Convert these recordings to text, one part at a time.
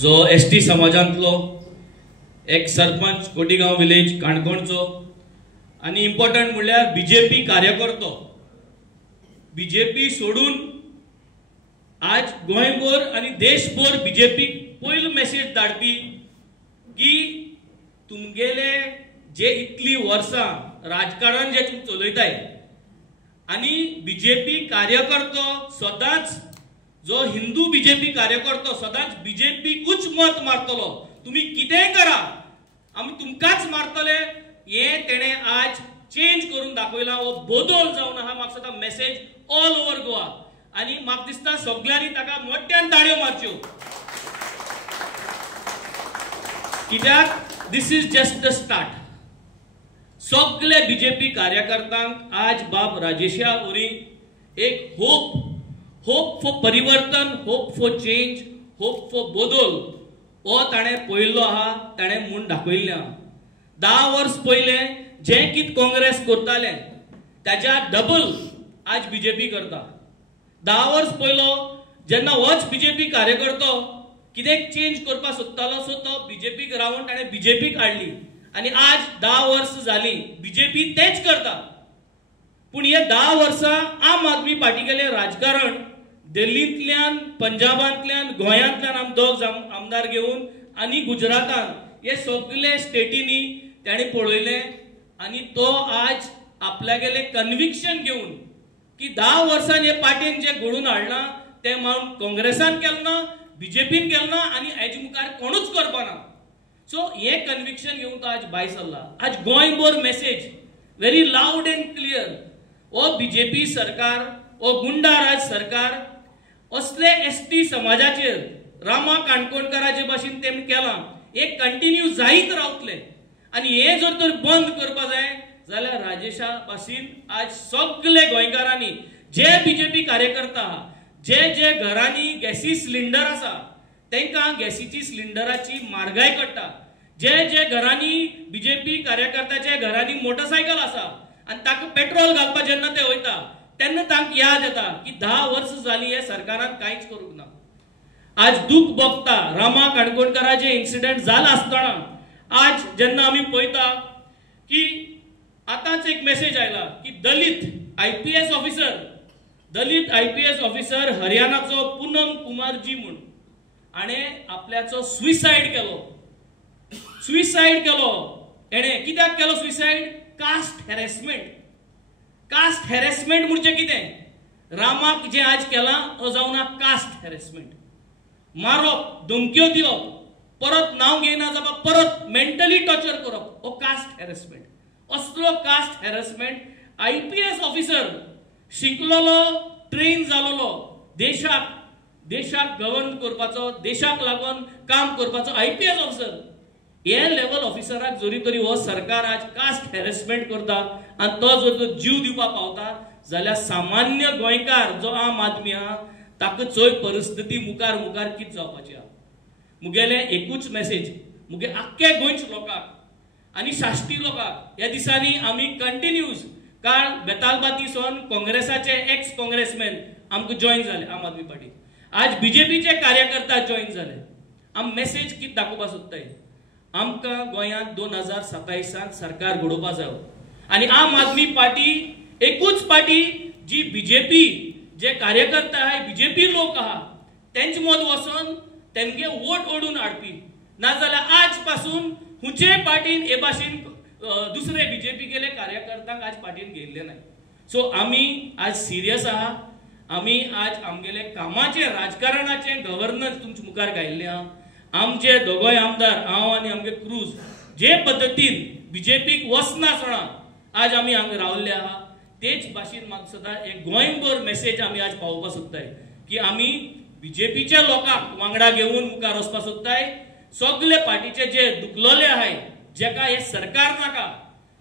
जो एसटी समाजांतलो एक सरपंच कोटीगांव विलेज काणकोणचो आणि इम्पॉर्टंट म्हणल्यार बीजेपी कार्यकर्तो बीजेपी सोडून आज गोंयभर आणि देशभर बीजेपी पयलो मेसेज धाडपी की तुमगेले जे इतली वर्सां राजकारण जे तुम चलयताय आणि बीजेपी कार्यकर्तो सदांच जो हिंदू बीजेपी कार्यकर्तो सदांच बीजेपीकूच मत मारतलो तुम्ही कितेंय करा आमी तुमकांच मारतले हे तेणे आज चेंज करून दाखयला हो बदल जावन आहा म्हाका सदां मेसेज ऑल ओव्हर गोवा आणि म्हाका दिसता सगळ्यांनी ताका मोठ्यान ताळयो मारच्यो कित्याक दिस इज जस्ट द स्टार्ट सगळे बीजेपी कार्यकर्त्यांक आज बाब राजेशा वरी एक होप फॉर परिवर्तन hope for change hope for बदल हो ताणें पळयल्लो आहा ताणें म्हूण दाखयल्लें आहा 10 वर्स पयले जे कित काँग्रेस करताले ताच्या डबल आज बीजेपी करता 10 वर्स पयलो जेन्ना होच बीजेपी कार्यकर्तो कितें चेंज करपाक सोदतालो सो तो बीजेपीक रावन ताणें बीजेपीक हाडली आणि आज 10 वर्स जाली बीजेपी तेच करता पूण हे 10 वर्सां आम आदमी पार्टी गेले राजकारण दिल्लींतल्यान पंजाबांतल्यान गोंयांतल्यान आम दोग आमदार घेवन आणि गुजरातान हे सगळे स्टेटींनी ताणें पळयले आणि तो आज आपल्यागेले कन्विक्शन घेवन की 10 वर्सां हे पार्टीन जे घडून हाडला ते मावन काँग्रेसान केलें ना बीजेपीन केलें ना आणि हेजे मुखार कोणूच करपाना सो हे कन्विक्शन घेवन तो आज भायर सरला आज गोंयभर message very loud and clear ओ बीजेपी सरकार ओ गुंडा राज सरकार असले एसटी समाजाचेर रामा काणकोणकाराचे भाशेन तेम केलां एक कंटिन्यू जायत रावतले आणि हे जर तर बंद करपा जाय जाल्यार राजेशा भाशेन आज सगळे गोंयकारांनी जे बीजेपी कार्यकर्ता आहा जे घरांनी गॅसी सिलिंडर आसा तांकां गॅसीची सिलिंडराची म्हारगाय कट्टा जे घरांनी बीजेपी कार्यकर्त्याच्या घरांनी मोटरसायकल आसा आणि ताका पेट्रोल घालपा जेन्ना ते वयता तेन्ना तांकां याद येता की 10 वर्स जाली हे सरकारान कांयच करूंक ना आज दुख भोगता रामा काणकोणकाराचे इन्सिडेंट जाला आसतना आज जेन्ना आमी पळयता की आतांच एक मेसेज आयला की दलित आयपीएस ऑफिसर हरियाणाचो पूनम कुमारजी म्हूण हाणें आपल्याचो सुसायड केलो एणे कित्याक केलो सुसायड कास्ट हॅरेसमेंट म्हणजे कितें रामाक जे आज केलां तो जावन कास्ट हॅरेसमेंट मारप धमक्यो दिवप परत नाव घेयना जावपा परत मेंटली टॉर्चर करप हो कास्ट हॅरेसमेंट असलो कास्ट हॅरेसमेंट आयपीएस ऑफिसर शिकलेलो ट्रेन जालोलो देशाक गव्हर्न करपाचो देशाक लागून काम करपाचो आयपीएस ऑफिसर हे लेवल ऑफिसराक जरी तरी हो सरकार आज कास्ट हॅरेसमेंट करता आणि तो जर जीव दिवपा पावता जाल्यार सामान्य गोंयकार जो आम आदमी आहा ताका चोय परिस्थिती मुखार कित जावपाची आहा मुगेले एकूच मेसेज मुगे आख्खे गोंयच लोकांक आणि साश्टी लोकांक ह्या दिसांनी आमी कंटिन्यूज काल बेतालबाती सोन काँग्रेसाचे एक्स काँग्रेसमॅन आमकां जॉईन जाले आम आदमी पार्टी आज बीजेपीचे कार्यकर्ता जॉईन जाले आम मेसेज कित दाखोवपा सोदताय आमकां गोंयांत 2027 सरकार घडोवपा जाय आणि आम आदमी पार्टी एकूच पार्टी जी बीजेपी जे कार्यकर्ता आहाय बीजेपी लोक आहा तेंच मत वचोन तेमगे वोट ओडून हाडपी नाजाल्यार आज पासून हुंचे पार्टीन हे भाशेन दुसरे बीजेपी गेले कार्यकर्त्यांक आज पार्टीन घेयल्ले नाय सो आमी आज सिरियस आहा आमी आज आमगेले कामाचे राजकारणाचे गव्हर्नन्स तुमचे मुखार घायल्ले आहा आमचे दोगोय आमदार हांव आनी आमगे क्रूज जे पद्दतीन बीजेपीक वचनासतना आज आमी हांगा रावल्ले आहा तेच भाशेन म्हाका सदां एक गोंयभर मेसेज आमी आज पावोवपाक सोदताय की आमी बीजेपीच्या लोकांक वांगडा घेवन मुखार वचपाक सोदताय सगळे पार्टीचे जे दुखलोले आहाय जेका हे सरकार नाका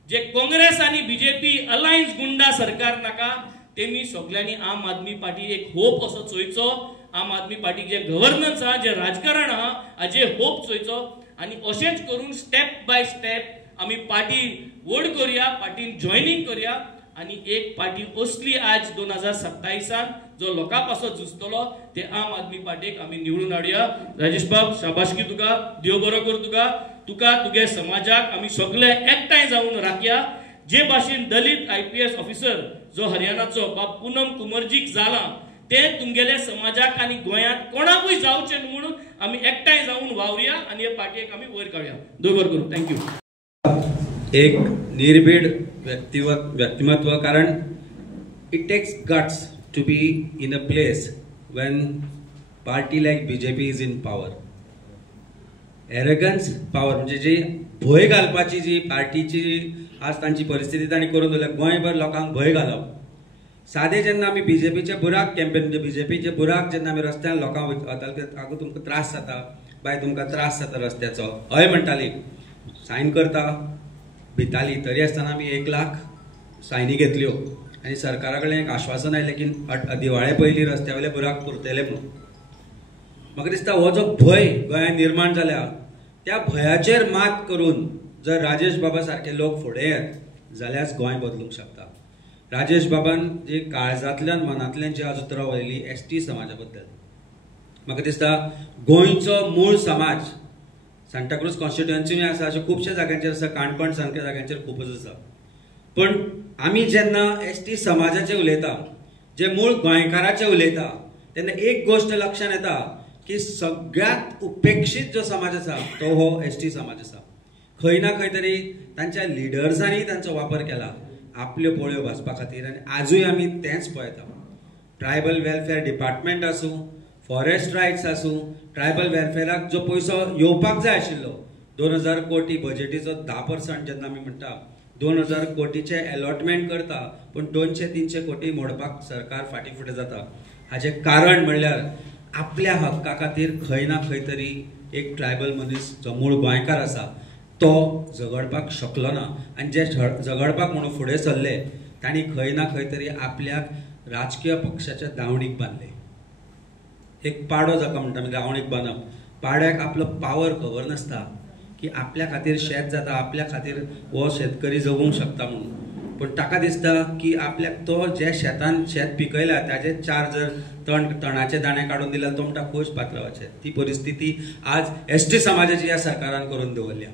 जे काँग्रेस आणि बीजेपी अलायन्स गुंडा सरकार नाका तेमी सगळ्यांनी आम आदमी पार्टी एक होप असो चोयचो आम आदमी पार्टी जे गव्हर्नन्स आहा जे राजकारण आहा हाजे होप चोयचो आणि अशेंच करून स्टेप बाय स्टेप आमी पार्टी व्हड करूया पार्टीन जॉयनिंग करूया आणि एक पार्टी असली आज 2027 जो लोकां पासत झुजतलो ते आम आदमी पार्टीक आमी निवडून हाडुया. राजेश बाब, शाबासकी तुका, देव बरो कर तुका तुगे समाजाक आमी सगळे एकठांय जावन राखया. जे भाशेन दलित IPS ऑफिसर जो हरियाणाचो बाब पूनम कुंवरजीक जाला ते तुमगेले समाजाक आणि गोंयांत कोणाकूय जावचे न्हू म्हणून आमी एकठांय जावन वावरया आणि हे पार्टीक आमी वयर काडया. देव बरो करूं. थँक्यू. एक निर्भीड व्यक्तिमत्व, कारण it takes guts to be in a place when party like BJP is in power. Arrogance power म्हणजे जी भय घालपाची जी पार्टीची आज तांची परिस्थिती तांणी करून दवरल्या, गोंयभर लोकांक भय घालप. सादे जेन्ना आमी बीजेपीचे बुराक कॅम्पेन म्हणजे बीजेपीचे बुराक जेन्ना आमी रस्त्यान लोकांक वयताले आगो तुमकां त्रास जाता, बाय तुमकां त्रास जाता रस्त्याचो, हय म्हणटाली, सायन करता, भिताली. तरी आसतना आमी 1 लाख सायनी घेतल्यो आनी सरकारा कडल्यान एक आश्वासन आयलें की दिवाळे पयलीं रस्त्या वयले बुराक पुरतले म्हणून. म्हाका दिसता हो जो भंय गोंयांत निर्माण जाल्या त्या भयाचेर मात करून जर राजेश बाबा सारखे लोक फुडें येत जाल्यार गोंय बदलूंक शकता. राजेश बाबान जी काळजांतल्यान मनांतल्यान जी आज उतरां वयली ST समाजा बद्दल, म्हाका दिसता गोंयचो मूळ समाज सांताक्रूज कॉन्स्टिट्युएन्सी आसा, अशे खुबशे जाग्यांचेर आसा, काणकोण सारक्या जाग्यांचेर खूबच आसा. पण आमी जेन्ना ST समाजाचे उलयता, जे मूळ गोंयकाराचे उलयता, तेन्ना एक गोष्ट लक्षांत येता की सगळ्यात उपेक्षित जो समाज आसा तो हो ST समाज आसा. खंय ना खंय तरी तांच्या लिडर्सांनी तांचो वापर केला आपल्यो पोळ्यो भाजपा खातीर, आनी आजूय आमी तेंच पळयता. ट्रायबल वेलफेअर डिपार्टमेंट आसूं, फॉरेस्ट रायट्स आसूं, ट्रायबल वेलफेअराक जो पयसो येवपाक जाय आशिल्लो 2000 कोटी बजेटीचो 10% जेन्ना आमी म्हणटा 2000 कोटीचे अलॉटमेंट करता, पण 200-300 कोटी मोडपाक सरकार फाटीफुडें जाता. हाचें कारण म्हणल्यार आपल्या हक्का खातीर खंय ना खंय तरी एक ट्रायबल मनीस जो मूळ गोंयकार आसा तो झगडपाक शकलो ना, आनी जे झगडपाक म्हणून फुडें सरले तांणी खंय ना खंय तरी आपल्याक राजकीय पक्षाच्या दावणीक बांदले. एक पाडो जाका म्हणटा आमी दावणीक बांदप, पाड्याक आपलो पावर खबर नासता की आपल्या खातीर शेत जाता, आपल्या खातीर हो शेतकरी जगूंक शकता म्हणून. पण ताका दिसता की आपल्याक तो जे शेतान शेत पिकयला ताजे 4 जर तणाचे दाणे काडून दिल्यार तो म्हणटा खूश पात्रावाचे. ती परिस्थिती आज ST समाजाची ह्या सरकारान करून दवरल्या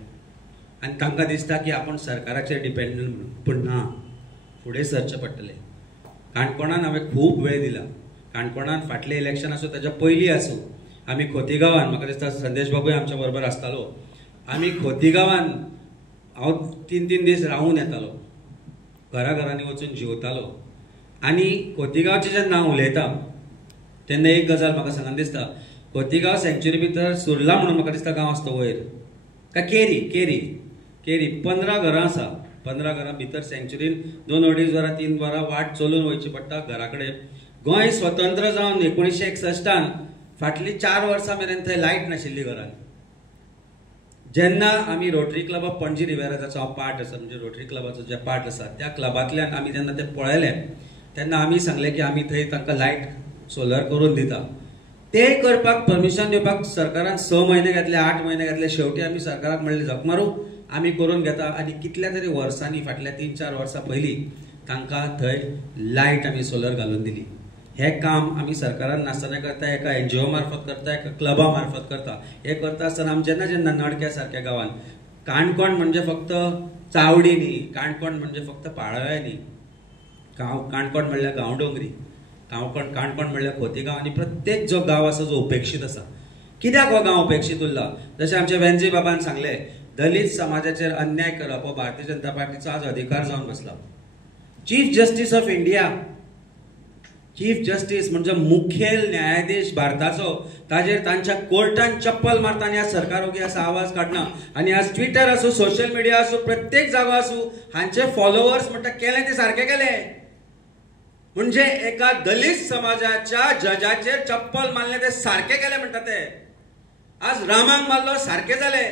आनी तांकां दिसता की आपण सरकाराचेर डिपेंडंट म्हणून. पण ना, फुडें सरचें पडटलें. काणकोणान हांवें खूब वेळ दिला. काणकोणान फाटलें इलेक्शन आसूं ताच्या पयलीं आसूं आमी खोतीगांवान, म्हाका दिसता संदेश बाबूय आमच्या बरोबर आसतालो, आमी खोतीगांवान हांव 3-3 दीस रावून येतालो, घराघरांनी वचून जेवतालो. आनी खोतीगांवचें जेन्ना हांव उलयता तेन्ना एक गजाल म्हाका सांगन दिसता, खोतीगांव सँच्युरी भितर सुर्ला म्हणून म्हाका दिसता गांव आसता वयर, काय केरी 15 घरां आसा. 15 घरां भितर सँच्युरीन 2 अडेज वरां 3 वरां वाट चलून वयची पडटा घरा कडेन. गोंय स्वतंत्र जावन 1961 फाटलीं 4 वर्सां मेरेन थंय लायट नाशिल्ली घरांनी. जेन्ना आमी Rotary Club of Panaji Riviera जाचो हांव पार्ट आसा, म्हणजे रोटरी क्लबाचो जे पार्ट आसा त्या क्लबांतल्यान आमी जेन्ना ते पळयलें तेन्ना आमी सांगलें की आमी थंय तांकां लायट सोलर करून दिता. ते करपाक परमिशन दिवपाक सरकारान 6 म्हयने घेतले, 8 म्हयने घेतले. शेवटी आमी सरकाराक म्हणलें जग मारूं, आमी करून घेता. आनी कितल्या तरी वर्सांनी फाटल्या 3-4 वर्सां पयलीं तांकां थंय लायट आमी सोलर घालून दिली. हे काम आमी सरकारान नासतना करता, एका NGO मार्फत करता, एका क्लबा मार्फत करता. हे करता आसतना आमी जेन्ना जेन्ना नडक्या सारक्या गांवांत, काणकोण म्हणजे फक्त चावडी न्ही, काणकोण म्हणजे फक्त पाळोळ्या न्ही, काणकोण म्हणल्यार गांवडोंगरी, काणकोण म्हणल्यार खोतीगांव, आनी प्रत्येक जो गांव आसा जो उपेक्षीत आसा. कित्याक हो गांव उपेक्षीत उरला? जशें आमचे वेंजी बाबान सांगलें, दलित समाजाचेर अन्याय करप हो भारतीय जनता पार्टीचो आज अधिकार जावन बसला. Chief justice of India, chief justice म्हणजे मुखेल न्यायाधीश भारताचो, ताजेर तांच्या कोर्टान चप्पल मारताना ह्या सरकार ओगी असा आवाज काढना. आणि आज ट्विटर आसूं, सोशल मिडिया आसूं, प्रत्येक जागो आसूं, हांचे फॉलोवर्स म्हणटा केले ते सारखे केले. म्हणजे एका दलित समाजाच्या जजाचेर चप्पल मारले ते सारखे केले म्हणटा ते. आज रामांक मारलो सारखे जाले.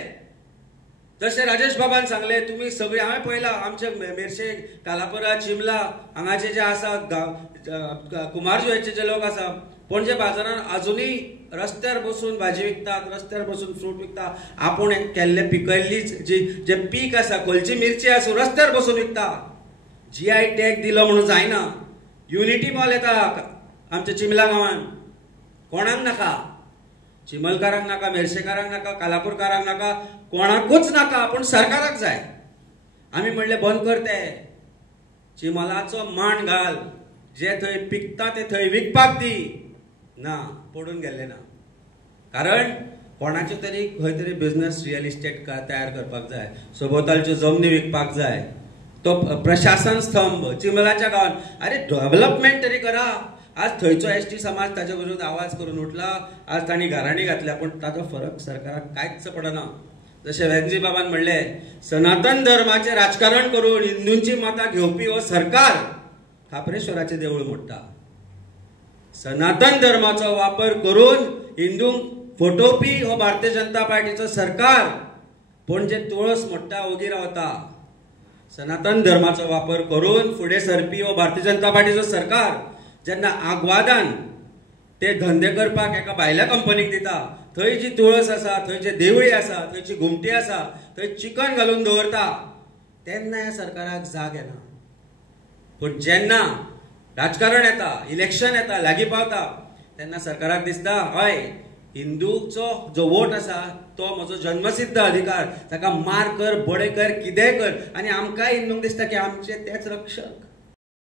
जशें राजेश बाबान सांगले, तुम्ही सगळे हांवें पळयलां आमचे मेर्शे, कालापुरा, चिमला हांगाचे जे आसा कुमारजुंवेचे जे लोक आसा, पणजे बाजारात अजुनूय रस्त्यार बसून भाजी विकतात, रस्त्यार बसून फ्रूट विकता. आपूण केल्ले पिकयल्लीच जे पीक आसा, खंयची मिरची आसूं रस्त्यार बसून विकता. GI टॅग दिलो म्हणून जायना. युनिटी मॉल येता आमच्या चिमला गांवांत, कोणाक नाका, चिमलकारांक नाका, मेर्शेकारांक नाका, कालापूरकारांक नाका, कोणाकूच नाका, पूण सरकाराक जाय. आमी म्हणलें बंद कर ते. चिमलाचो मांड घाल, जे थंय पिकता ते थंय विकपाक दी. ना, पडून गेल्ले ना. कारण कोणाचे तरी खंय तरी बिझनेस रियल इस्टेट तयार करपाक जाय, सभोवतालच्यो जमनी विकपाक जाय. तो प्रशासन स्तंभ चिमलाच्या गांवांत. अरे डेव्हलपमेंट तरी करा. आज थंयचो ST समाज ताचे विरुद्ध आवाज करून उठला. आज तांणी घराणी घातल्या, पूण ताचो फरक सरकाराक कांयच पडना. जशें वेंजी बाबान म्हणलें, सनातन धर्माचें राजकारण करून हिंदूंची मतां घेवपी हो सरकार खापरेश्वराचें देवूळ मोडटा. सनातन धर्माचो वापर करून हिंदूंक फटोवपी हो भारतीय जनता पार्टीचो सरकार पणजे तुळस मोडटा, ओगी रावता. सनातन धर्माचो वापर करून फुडें सरपी हो भारतीय जनता पार्टीचो सरकार जेन्ना आग्वादान ते धंदे करपाक एका भायल्या कंपनीक दिता, थंय जी तुळस आसा, थंयचे देवळी आसा, थंयची घुमटी आसा, थंय चिकन घालून दवरता, तेन्ना ह्या सरकाराक जाग येना. पूण जेन्ना राजकारण येता, इलेक्शन येता, लागीं पावता, तेन्ना सरकाराक दिसता हय हिंदूचो जो वोट आसा तो म्हजो जन्मसिद्ध अधिकार, ताका मार कर, बडे कर, कितेंय कर, आनी आमकांय हिंदूंक दिसता की आमचे तेच रक्षक.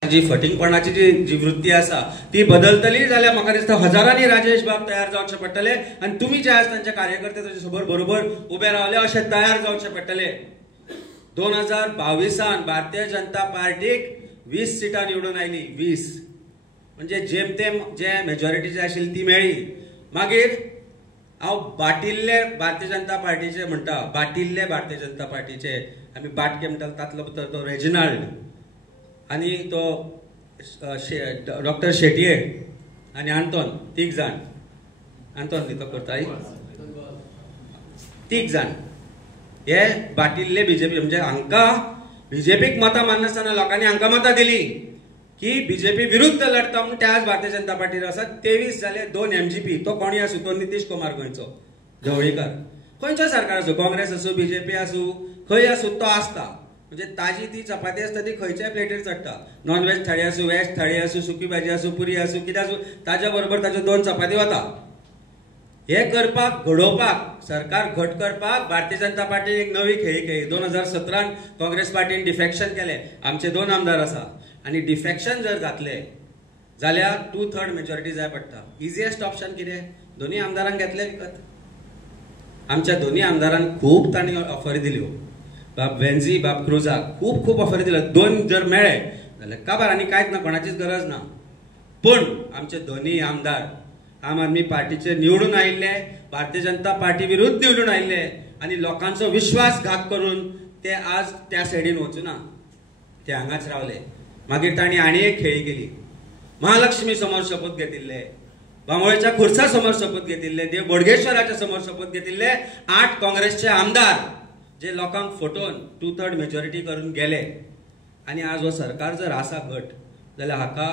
जी फटिंगपणाची जी वृत्ती आसा ती बदलतली जाल्यार म्हाका दिसता हजारांनी राजेश बाब तयार जावचे पडटले, आनी तुमी जे आज तांचे कार्यकर्ते ताचे बरोबर उबे रावले अशे तयार जावचे पडटले. 2022 भारतीय जनता पार्टीक 20 सिटां निवडून आयली. 20 म्हणजे जेमतेम जे मेजॉरिटी जी आशिल्ली ती मेळ्ळी. मागीर हांव बाटिल्ले भारतीय जनता पार्टीचे म्हणटा, बाटिल्ले भारतीय जनता पार्टीचे आमी बाटके म्हणटा तातलो भितर तो रेजिनाल्ड आनी तो डॉक्टर शेटये आनी आंतोन, तीग जाण, आंतोन न्ही तो करता, तीग जाण हे बाटिल्ले बीजेपी. म्हणजे हांकां बीजेपीक मतां मारनासतना लोकांनी हांकां मतां दिली की बीजेपी विरुद्ध लढता म्हणून ते आज भारतीय जनता पार्टीर आसात. 23 जाले. 2 MGP. तो कोणी आसूं, तो नितीश कुमार गोंयचो, ढवळीकर, खंयचो सरकार आसूं, काँग्रेस आसूं, बीजेपी आसूं, खंय आसूं तो आसता. म्हणजे ताजी ती चपाती आसता ती खंयच्याय प्लेटीर चडटा. नॉन व्हेज थाळी आसूं, व्हेज थाळी आसूं, सुकी भाजी आसूं, पुरी आसूं, कितें आसूं, ताच्या बरोबर ताज्यो 2 चपाती वता. हे करपाक, घडोवपाक, सरकार घट करपाक भारतीय जनता पार्टीन एक नवी खेळी खेळ्ळी. 2017 काँग्रेस पार्टीन डिफेक्शन केलें. आमचे 2 आमदार आसा आनी डिफेक्शन जर जातले जाल्यार 2/3 मेजॉरिटी जाय पडटा. इजिएस्ट ऑप्शन कितें? दोनी आमदारांक घेतले विकत. आमच्या दोनी आमदारांक खूब तांणी ऑफरी दिल्यो. बाब वेंझी, बाब क्रुजाक खूब ऑफरी दिल्यो. 2 जर मेळ्ळे जाल्यार काबार, आनी कांयच ना, कोणाचीच गरज ना. पूण आमचे दोनी आमदार आम आदमी पार्टीचे निवडून आयिल्ले, भारतीय जनता पार्टी विरुद्ध निवडून आयिल्ले, आनी लोकांचो विश्वासघात करून ते आज त्या सायडीन वचूना, ते हांगाच रावले. मागीर तांणी आनी एक खेळी केली. महालक्ष्मी समोर शपथ घेतिल्ले, बांबोळेच्या खुर्सा समोर शपथ घेतिल्ले, देव बोडगेश्वराच्या समोर शपथ घेतिल्ले 8 काँग्रेसचे आमदार जे लोकांक फटोवन 2/3 मेजॉरिटी करून गेले. आनी आज हो सरकार जर आसा घट जाल्यार हाका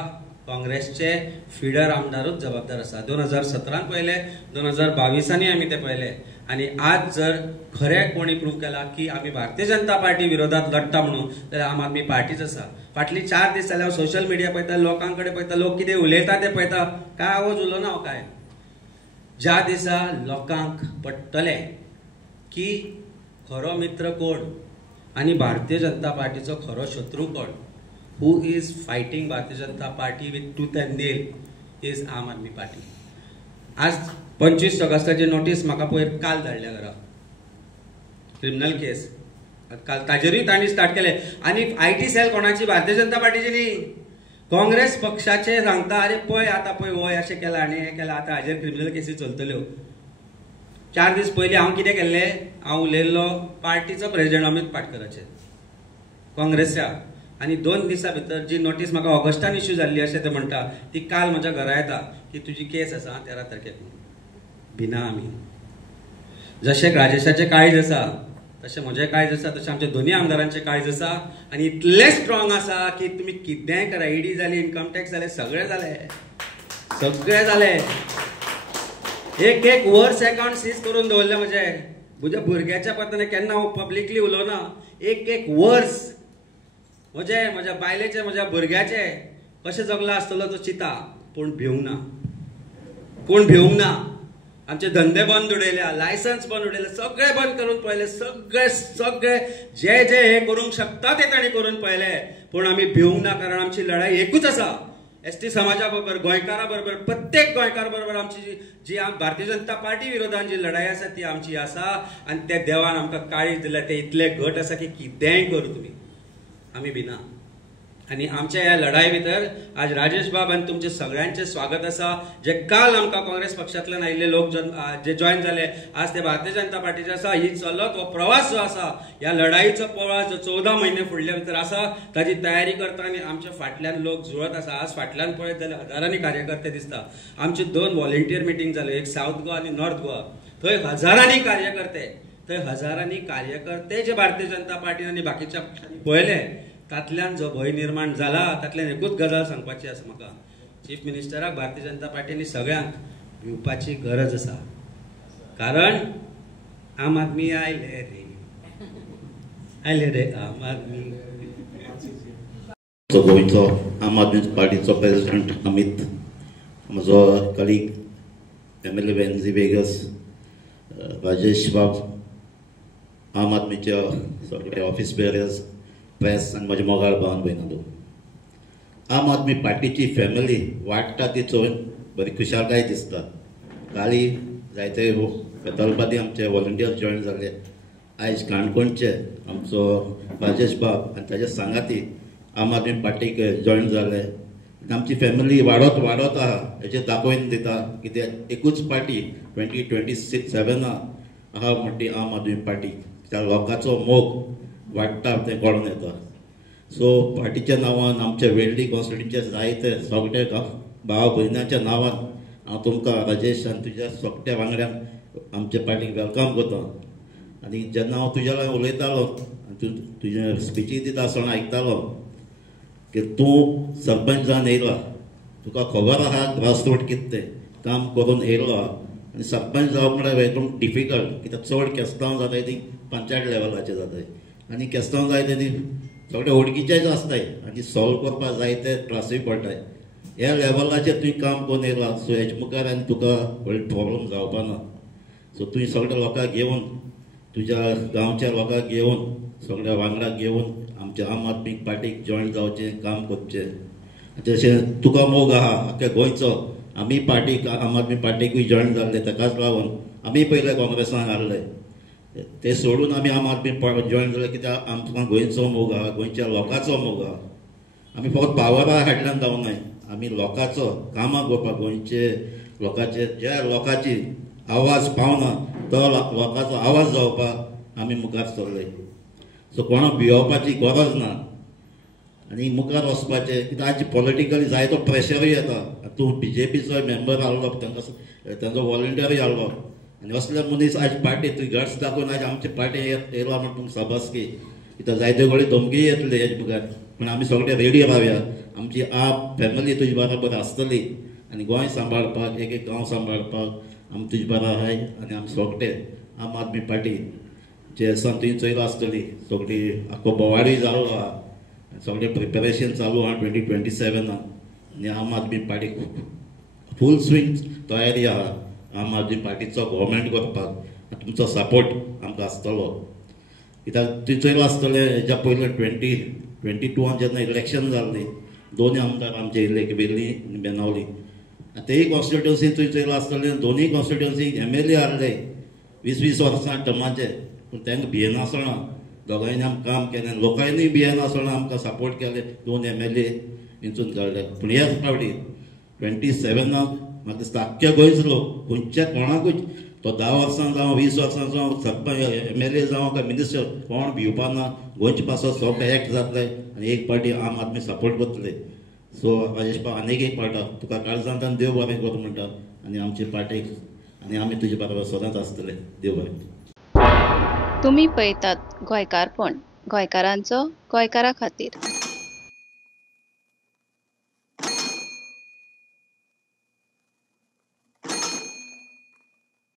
काँग्रेसचे फिडर आमदारूच जबाबदार आसा. 2017 पयले, 2022 आमी ते पयले. आनी आज जर खरें कोणी प्रूव केला की आमी भारतीय जनता पार्टी विरोधात लढटा म्हणून, जाल्यार आम आदमी पार्टीच आसा. फाटली 4 दीस जाल्यार सोशल मिडिया पळयता, लोकांकडे पळयता, लोक कितें उलयता ते पळयता, काय आवाज उलोवना हांव काय. ज्या दिसा लोकांक पडटले की खरो मित्र कोण आनी भारतीय जनता पार्टीचो खरो शत्रू कोण, who is fighting Bharatiya Janata party with tooth and nail is आम आदमी पार्टी. आज 25 ऑगस्टाची नोटीस म्हाका पयर काल धाडल्या घरा, क्रिमिनल केस काल ताजेरूय तांणी स्टार्ट केले. आनी IT सेल कोणाची? भारतीय जनता पार्टीची न्ही, काँग्रेस पक्षाचे सांगता अरे पळय आतां पळय हो अशें केला आनी हें केलां, आतां हाजेर क्रिमिनल केसी चलतल्यो. 4 दीस पयलीं हांव कितें केल्लें, हांव उलयल्लो पार्टीचो प्रेसिडेंट अमित पाटकराचेर काँग्रेसच्या, आनी 2 दिसां भितर जी नोटीस म्हाका ऑगस्टान इश्यू जाल्ली अशें ते म्हणटा, ती काल म्हज्या घरा येता की तुजी केस आसा 13 तारखेक. भिना आमी. जशें राजेशाचें काळीज आसा तशें म्हजें काळीज आसा, तशें आमच्या दोनी आमदारांचें काळीज आसा. आनी इतलें स्ट्रॉंग आसा की तुमी कितेंय करा, ED जाली, इन्कम टॅक्स जालें, सगळें जालें, सगळें जालें. एक वर्स अकाउंट सीज करून दवरले म्हज्या भुरग्याच्या पत्तान. केन्ना हांव पब्लिकली उलोवना. एक वर्स म्हज्या बायलेचे म्हज्या भुरग्याचे कशें जगला आसतलो तो चिता, पूण भिवंक ना, आमचे धंदे बंद उडयल्या, लायसन्स बंद उडयले, सगळे बंद करून पळयले, सगळे जे हे करूंक शकता ते ताणी करून पळयले, पूण आमी भिवंक ना, कारण आमची लढाई एकूच आसा. एसटी समाजा बरोबर, गोंयकारा बरोबर, प्रत्येक गोंयकार बरोबर आमची जी भारतीय जनता पार्टी विरोधात जी लढाई आसा ती आमची आसा. आनी ते देवान आमकां काळीज दिल्या, ते इतले घट आसा की कितेंय करूं तुमी, आमी भिना. आनी आमच्या ह्या लढाई भितर आज राजेश बाब आनी तुमचे सगळ्यांचे स्वागत आसा, जे काल आमकां काँग्रेस पक्षांतल्यान आयिल्ले लोक जे जॉयन जाले, आज ते भारतीय जनता पार्टीचे आसा. ही चलत हो प्रवास जो आसा, ह्या लढाईचो प्रवास जो 14 महिने फुडल्या भितर आसा, ताची तयारी करता आनी आमच्या फाटल्यान लोक जुळत आसा. आज फाटल्यान पळयत जाल्यार हजारांनी कार्यकर्ते दिसता. आमची 2 व्हॉलंटियर मिटींग जाल्यो, एक साऊथ गोवा आनी नॉर्थ गोवा. थंय हजारांनी कार्यकर्ते जे भारतीय जनता पार्टीन आनी बाकीच्या पळयले, तातल्यान जो भंय निर्माण जाला, तातल्यान एकूच गजाल सांगपाची आसा म्हाका, चीफ मिनिस्टराक भारतीय जनता पार्टीनी सगळ्यांक भिवपाची गरज आसा. कारण आम आदमी आयले रे आम आदमी. गोंयचो आम आदमी पार्टीचो प्रेसिडेंट अमित, म्हजो कलीग MLA वेन्झी वेगस, राजेश बाब, आम आदमीचे सगळे ऑफिस बेरर्स, प्रेस आनी म्हजे मोगाळ भावन भयणां. आम आदमी पार्टीची फॅमिली वाडटा ती चोवन बरी खुशालकाय दिसता. काली जायते बेतालबादी आमचे व्हॉलंटियर जॉयन जाले. आयज काणकोणचे आमचो राजेश बाब आनी ताचे सांगाती आम आदमी पार्टीक जॉयन जाले. आमची फॅमिली वाडत आहा हेचें दाखोवन दिता, कित्याक एकूच पार्टी 2027 आहा म्हणटी आम आदमी पार्टी. त्या लोकांचो मोग वाडटा तें कळून येता. सो पार्टीच्या नांवान आमच्या वेल्डी कॉन्स्टिट्युन्सीचे जायते सगळे भाव भयणांच्या नांवान हांव तुमकां राजेश आनी तुज्या सोगट्या वांगड्यांक आमच्या पार्टीक वेलकम करता. आनी जेन्ना हांव तुज्या लागीं उलयतालो आनी तुजे स्पिची दिता आसतना आयकतालो की तूं सरपंच जावन येयला, तुका खबर आहा ग्रासरूट कितें तें काम करून येयलो आहा. आनी सरपंच जावप म्हळ्यार एकदम डिफिकल्ट, कित्याक चड केस्तांव जाताय ती पंचायत लेवलाचेर जाताय आनी केस्तांव जाय ते सगळे ओळखीचेच आसताय आनी सॉल्व करपाक जाय ते त्रासूय पडटाय. ह्या लेवलाचेर तुवें काम करून येयला, सो हेजे मुखार आनी तुका व्हडले प्रॉब्लम जावपा ना. सो तुवें सगळ्या लोकांक घेवन, तुज्या गांवच्या लोकांक घेवन, सगळ्या वांगडाक घेवन आमच्या आम आदमी पार्टीक जॉयन जावचें, काम करचें. तशें तुका मोग आहा आख्या गोंयचो. आमी पार्टीक आम आदमी पार्टीकूय जॉयन जाल्ले, ताकाच लागून आमी पयले काँग्रेसांत हारले. ते सोडून आमी आम आदमी जॉयन जाले, कित्याक आमकां गोंयचो मोग आहा, गोंयच्या लोकांचो मोग आहा. आमी फकत पावरा हाडल्यान जावनाय, आमी लोकांचो कामां करपाक, गोंयचे लोकांचे ज्या लोकांची आवाज पावना तो लोकांचो आवाज जावपाक आमी मुखार सरले. सो कोणाक भियोवपाची गरज ना आनी मुखार वचपाचें, कित्याक आज पॉलिटिकली जायतो प्रेशरूय येता. तूं BJPचो मेंबर आहलो, तांचो व्हॉलंटियरूय आहलो आनी असले मनीस आज पार्टी तुवें गट्स दाखोवन आज आमचे पार्टी येयला म्हण तुमकां सबासकी, कित्याक जायते कडेन धमकी येतली हेजे मुखार. पूण आमी सगळे रेडी रावया. आमची फॅमिली तुजे बरोबर आसतली आनी गोंय सांबाळपाक, एक गांव सांबाळपाक आमी तुजे बरोबर आहाय. आनी आमी सगळे आम आदमी पार्टी जे आसा तुवें चोयला आसतली, सगळी आख्खो बोवाळूय जालो आहा, सगळे प्रिपेरेशन चालू आहा 2027 आनी आम आदमी पार्टीक फूल स्विंग तयारी आहा आम आदमी पार्टीचो गव्हर्मेंट करपाक. तुमचो सपोर्ट आमकां आसतलो, कित्याक तुवें चोयला आसतलें हेज्या पयलीं 2022 जेन्ना इलेक्शन जाल्ली, 2 आमदार आमचे येयल्ले, बेल्ली आनी बेनावली. तेय कॉन्स्टिट्युन्सीन तुवें चोयला आसतलें, दोनूय कॉन्स्टिट्युन्सीक MLA हारले 20-20 वर्सां टर्माचे, पूण तांकां भियेनासतना दोगांयनी आमकां काम केलें. लोकांनीय भियेनासतना आमकां सपोर्ट केलें, 2 MLA हितून काडले. पूण ह्याच फावटी 27 म्हाका दिसता आख्ख्या गोंयचो लोक, खंयच्या कोणाकूच तो 10 वर्सां जावं 20 वर्सां जावं सरपंच MLA जावं काय मिनिस्टर कोण भिवपाना. गोंयचे पासत सगळे एक्ट जातले आनी एक पार्टी आम आदमी सपोर्ट करतले. सो राजेश बाब आनीक एक पावटा तुका काळजांतल्यान देव बरें कर म्हणटा आनी आमचे पार्टीक आनी आमी तुजे बरोबर सदांच आसतले. देव बरें. तुम्ही पळयतात गोंयकारपण, गोंयकारांचो गोंयकारा खातीर.